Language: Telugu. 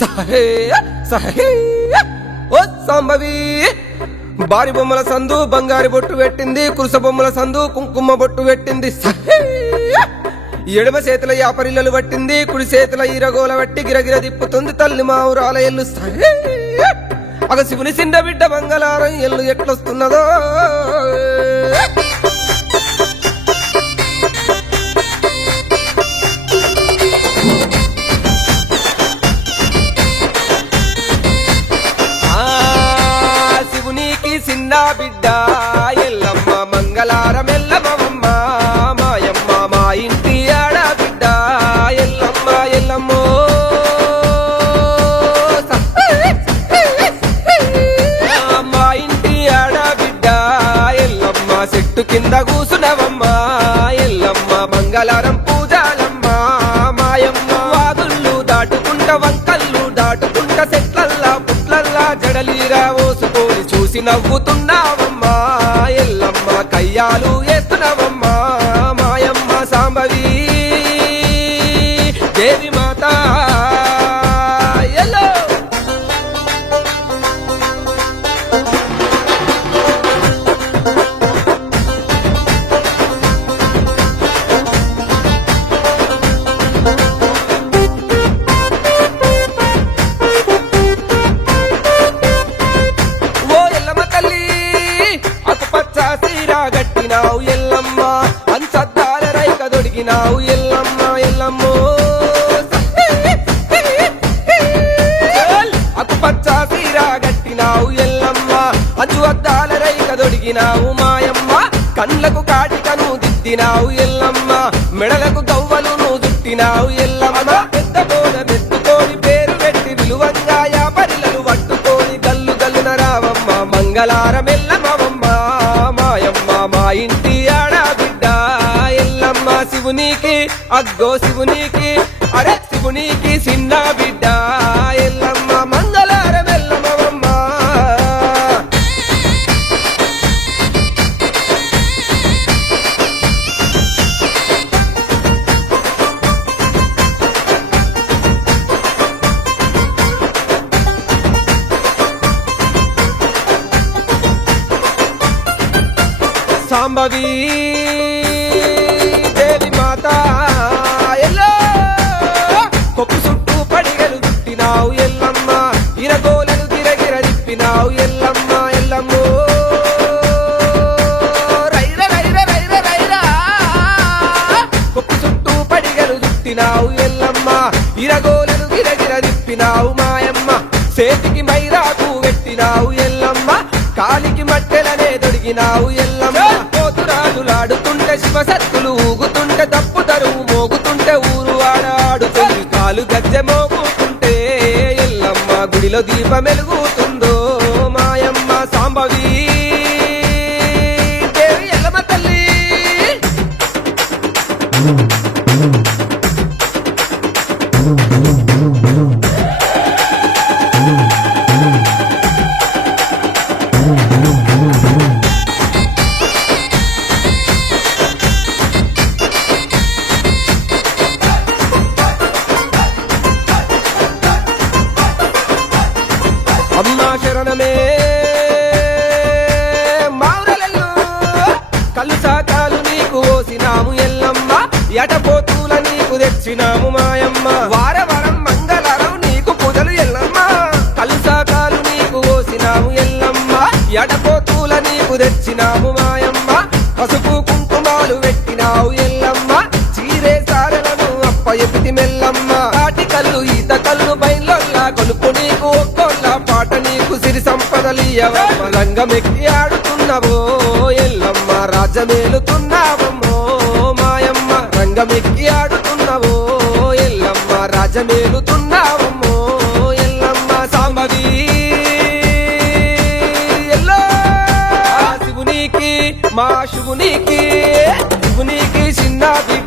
సహే సహే ఓ సంభవి బారి బొమ్మల సందు బంగారి బొట్టు పెట్టింది, కురుస బొమ్మల సందు కుంకుమ బొట్టు పెట్టింది. సహే ఎడమ చేతుల యాపరిల్లలు పట్టింది, కుడి చేతుల ఈరగోల పట్టి గిరగిర తిప్పుతుంది తల్లి మావురాల ఎల్లు. సహే అగ శివుని సిండ బిడ్డ మంగళారం ఎల్లు ఎట్లొస్తున్నదో. చిన్న బిడ్డ ఎల్లమ్మ మంగళారం ఎల్లమ్మ మాయమ్మ మా ఇంటి ఆడబిడ్డ ఎల్లమ్మ ఎల్లమ్మో. మా ఇంటి ఆడబిడ్డ ఎల్లమ్మ చెట్టు కింద కూసునవమ్మ ఎల్లమ్మ మంగళారం పూజాలమ్మ మాయమ్మ. వాగుళ్ళు దాటుకుంట వంకళ్ళు దాటుకుంట చెట్లల్లా పుట్లల్లా జడలీరా ఓసుకొని చూసి నవ్వుతున్నావమ్మా ఎల్లమ్మ కయ్యాలు వేస్తున్నావమ్మా మాయమ్మ సాంబవి దేవి మాత ఎల్లో. గట్టినావు ఎల్లమ్మ అంచద్దాల రైక దొడిగినావు ఎల్లమ్మ ఎల్లమ్మో. అకుపచ్చ సీర గట్టినావు ఎల్లమ్మ అంచు అద్దాల రైక దొడిగినావు మాయమ్మ. కళ్ళకు కాటికను దిద్దినావు ఎల్లమ్మ మెడలకు గవ్వలును చుట్టినావు ఎల్లమ్మ. పెద్ద బోధ మెత్తుకొని పేరు పెట్టి విలువంగా యాపరిలను పట్టుకొని గల్లు గల్లున రావమ్మ మంగళారం ఎల్లమ్మవమ్మ మాయమ్మ మా ఇంటి ఆడబిడ్డ ఎల్లమ్మ. శివునికి అగ్గో శివునికి అరే శివునికి చిన్న బిడ్డ ఎల్లమ్మ మంగళారం ఎల్లమ్మవమ్మ. సాంబవి దేవి మాత ఎల్లో. కొప్పు చుట్టూ పడిగలు చుట్టినావు ఎల్లమ్మ ఇరగోలను గిరగిర తిప్పినావు ఎల్లమ్మ ఎల్లమ్మో. రైర రైర రైర రైరా కొప్పు చుట్టూ పడిగలు చుట్టినావు ఎల్లమ్మ ఇరగోలను గిరగిర తిప్పినావు మాయమ్మ. చేతికి మైరాకు పెట్టినావు ఎల్లమ్మ కాలికి మట్టెలనే దొడిగినావు ఎల్లమ్మ. పోతురాజులాడుతుంటే శివసత్తులు ఊగుతుంటే తప్పు తరువు మోగుతుంటే ఊరు ఆడాడుతుంది కాలు గజ్జె మోగుతుంటే ఎల్లమ్మ గుడిలో దీపం వెలుగుతుందో మాయమ్మ సాంబవి దేవి ఎల్లమ్మ తల్లి. అమ్మా శరణమే మావురలెల్లు కళ్ళు సాకాలు నీకు ఓసినాము ఎల్లమ్మ ఎటపోతుల నీకు తెచ్చినాము మాయమ్మ. వారవరం మంగళరం నీకు పూజలు ఎల్లమ్మ కళ్ళు సాకాలు నీకు ఓసినాము ఎల్లమ్మ ఎటపోతుల నీకు తెచ్చినాము మాయమ్మ. పసుపు కుంకుమాలు పెట్టినావు ఎల్లమ్మ చీరే సారలను అప్ప ఎపితి మెల్లమ్మ. కాటి కళ్ళు ఈత కళ్ళు బయలుల్లా కొలుపు నీకు ఒక్కొల్లా పాట నీకు సిరి సంపదలియవమ్మ. రంగమెక్కి ఆడుతున్నవో ఎల్లమ్మ రాజమేలుతున్నావమ్మో మాయమ్మ. రంగమెక్కి ఆడుతున్నవో ఎల్లమ్మ రాజమేలుతున్నావమ్మో ఎల్లమ్మ సాంబవి ఎల్లో. శివునికి మా శివునికి శివునికి చిన్న బిడ్డ